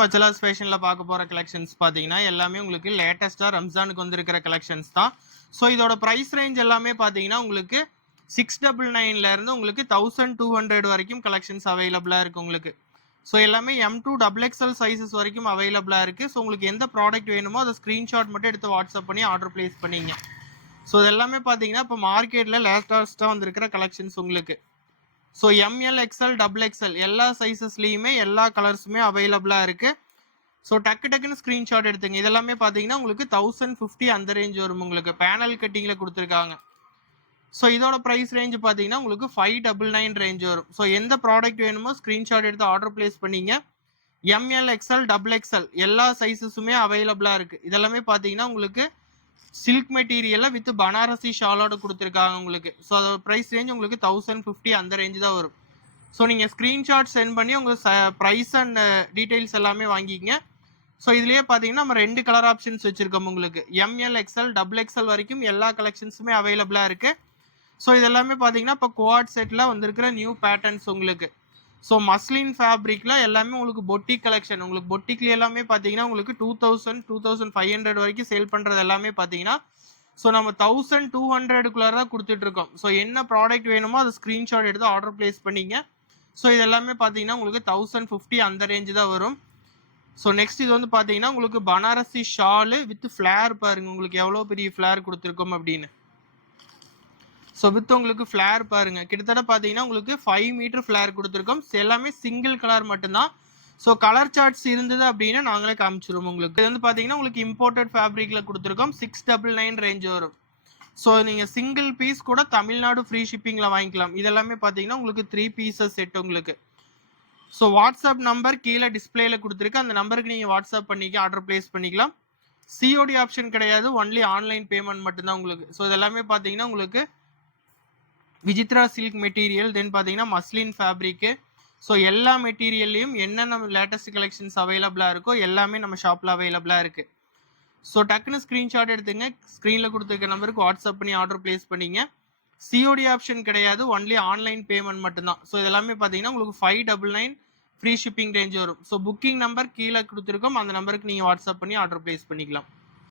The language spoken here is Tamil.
நம்ம அச்சலாஸ் ஃபேஷன்ல பார்க்க போற கலெக்ஷன்ஸ் பாத்தீங்கன்னா எல்லாமே உங்களுக்கு லேட்டஸ்டா ரம்ஜானுக்கு வந்திருக்கிற கலெக்ஷன்ஸ் தான். ஸோ இதோட பிரைஸ் ரேஞ்ச் எல்லாமே பாத்தீங்கன்னா உங்களுக்கு 699ல இருந்து உங்களுக்கு 1200 வரைக்கும் கலெக்ஷன்ஸ் அவைலபிளா இருக்கு உங்களுக்கு. ஸோ எல்லாமே M2 XXL சைஸஸ் வரைக்கும் அவைலபிளா இருக்கு. ஸோ உங்களுக்கு எந்த ப்ராடக்ட் வேணுமோ அதை ஸ்கிரீன்ஷாட் மட்டும் எடுத்து வாட்ஸ்அப் பண்ணி ஆர்டர் பிளேஸ் பண்ணீங்க. ஸோ இது எல்லாமே பாத்தீங்கன்னா இப்போ மார்க்கெட்ல லேட்டஸ்டா வந்திருக்கிற கலெக்ஷன்ஸ் உங்களுக்கு. ஸோ ML XL XXL எல்லா சைஸஸ்லையுமே எல்லா கலர்ஸுமே அவைலபிளாக இருக்குது. ஸோ டக்குன்னு ஸ்க்ரீன்ஷாட் எடுத்துங்க. இதெல்லாமே பார்த்தீங்கன்னா உங்களுக்கு 1050 அந்த ரேஞ்ச் வரும். உங்களுக்கு பேனல் கட்டிங்கில் கொடுத்துருக்காங்க. ஸோ இதோட ப்ரைஸ் ரேஞ்ச் பார்த்தீங்கன்னா உங்களுக்கு 599 ரேஞ்ச் வரும். ஸோ எந்த ப்ராடக்ட் வேணுமோ ஸ்க்ரீன்ஷாட் எடுத்து ஆர்டர் பிளேஸ் பண்ணீங்க. ML XL XXL எல்லா சைஸஸுமே அவைலபிளாக இருக்குது. இதெல்லாமே பார்த்தீங்கன்னா உங்களுக்கு சில்க் மெட்டீரியல்ல வித் பனாரசி ஷாலோட கொடுத்துருக்காங்க உங்களுக்கு. ஸோ அதோட ப்ரைஸ் ரேஞ்ச் உங்களுக்கு 1050 அந்த ரேஞ்ச் தான் வரும். ஸோ நீங்கள் ஸ்க்ரீன்ஷாட் சென்ட் பண்ணி உங்கள் ப்ரைஸ் அண்ட் டீட்டெயில்ஸ் எல்லாமே வாங்கிக்கிங்க. ஸோ இதுலேயே பார்த்தீங்கன்னா நம்ம 2 கலர் ஆப்ஷன்ஸ் வச்சுருக்கோம் உங்களுக்கு. ML XL XXL வரைக்கும் எல்லா கலெக்ஷன்ஸுமே அவைலபிளாக இருக்குது. ஸோ இதெல்லாமே பார்த்தீங்கன்னா இப்போ குவாட் செட்டில் வந்திருக்கிற நியூ பேட்டர்ன்ஸ் உங்களுக்கு. ஸோ மஸ்லின் ஃபேப்ரிக்ல எல்லாமே உங்களுக்கு பொட்டிக் கலெக்ஷன். உங்களுக்கு பொட்டிக்ல எல்லாமே பார்த்தீங்கன்னா உங்களுக்கு 2000 2500 வரைக்கும் சேல் பண்ணுறது எல்லாமே பார்த்தீங்கன்னா ஸோ நம்ம 1200 தான் கொடுத்துட்டு இருக்கோம். ஸோ என்ன ப்ராடக்ட் வேணுமோ அதை ஸ்க்ரீன்ஷாட் எடுத்து ஆர்டர் பிளேஸ் பண்ணிங்க. ஸோ இது எல்லாமே பார்த்தீங்கன்னா உங்களுக்கு 1050 அந்த ரேஞ்சு தான் வரும். ஸோ நெக்ஸ்ட் இது வந்து பார்த்தீங்கன்னா உங்களுக்கு பனாரசி ஷாலு வித் ஃப்ளேர் பாருங்க. உங்களுக்கு எவ்வளோ பெரிய ஃப்ளேர் கொடுத்துருக்கோம் அப்படின்னு. ஸோ வித் உங்களுக்கு ஃப்ளேர் பாருங்க. கிட்டத்தட்ட பார்த்தீங்கன்னா உங்களுக்கு 5 மீட்டர் ஃப்ளேர் கொடுத்துருக்கோம். எல்லாமே சிங்கிள் கலர் மட்டும்தான். ஸோ கலர் சார்ட்ஸ் இருந்தது அப்படின்னா நாங்களே காமிச்சிருவோம் உங்களுக்கு. இது வந்து பார்த்தீங்கன்னா உங்களுக்கு இம்போர்ட்டட் ஃபேப்ரிக்ல கொடுத்துருக்கோம். 699 ரேஞ்ச் வரும். ஸோ நீங்கள் சிங்கிள் பீஸ் கூட தமிழ்நாடு ஃப்ரீ ஷிப்பிங்கில் வாங்கிக்கலாம். இதெல்லாமே பார்த்தீங்கன்னா உங்களுக்கு 3 பீசஸ் செட் உங்களுக்கு. ஸோ வாட்ஸ்அப் நம்பர் கீழே டிஸ்பிளேல கொடுத்துருக்கு. அந்த நம்பருக்கு நீங்கள் வாட்ஸ்அப் பண்ணிக்க ஆர்டர் பிளேஸ் பண்ணிக்கலாம். COD ஆப்ஷன் கிடையாது. ஒன்லி ஆன்லைன் பேமெண்ட் மட்டும்தான் உங்களுக்கு. ஸோ இதெல்லாமே பார்த்தீங்கன்னா உங்களுக்கு விசித்ரா சில்க் மெட்டீரியல், தென் பார்த்தீங்கன்னா மஸ்லின் ஃபேப்ரிக்கு. ஸோ எல்லா மெட்டீரியல்லையும் என்னென்ன லேட்டஸ்ட் கலெக்ஷன்ஸ் அவைலபிளாக இருக்கோ எல்லாமே நம்ம ஷாப்பில் அவைலபிளாக இருக்குது. ஸோ டக்குன்னு ஸ்க்ரீன்ஷாட் எடுத்துங்க. ஸ்க்ரீனில் கொடுத்துருக்க நம்பருக்கு வாட்ஸ்அப் பண்ணி ஆர்டர் பிளேஸ் பண்ணிங்க. COD ஆப்ஷன் கிடையாது. ஒன்லி ஆன்லைன் பேமெண்ட் மட்டும்தான். ஸோ இதெல்லாமே பார்த்தீங்கன்னா உங்களுக்கு 599 ஃப்ரீ ஷிப்பிங் ரேஞ்ச் வரும். ஸோ புக்கிங் நம்பர் கீழே கொடுத்துருக்கோம். அந்த நம்பருக்கு நீங்கள் வாட்ஸ்அப் பண்ணி ஆர்டர் பிளேஸ் பண்ணிக்கலாம்.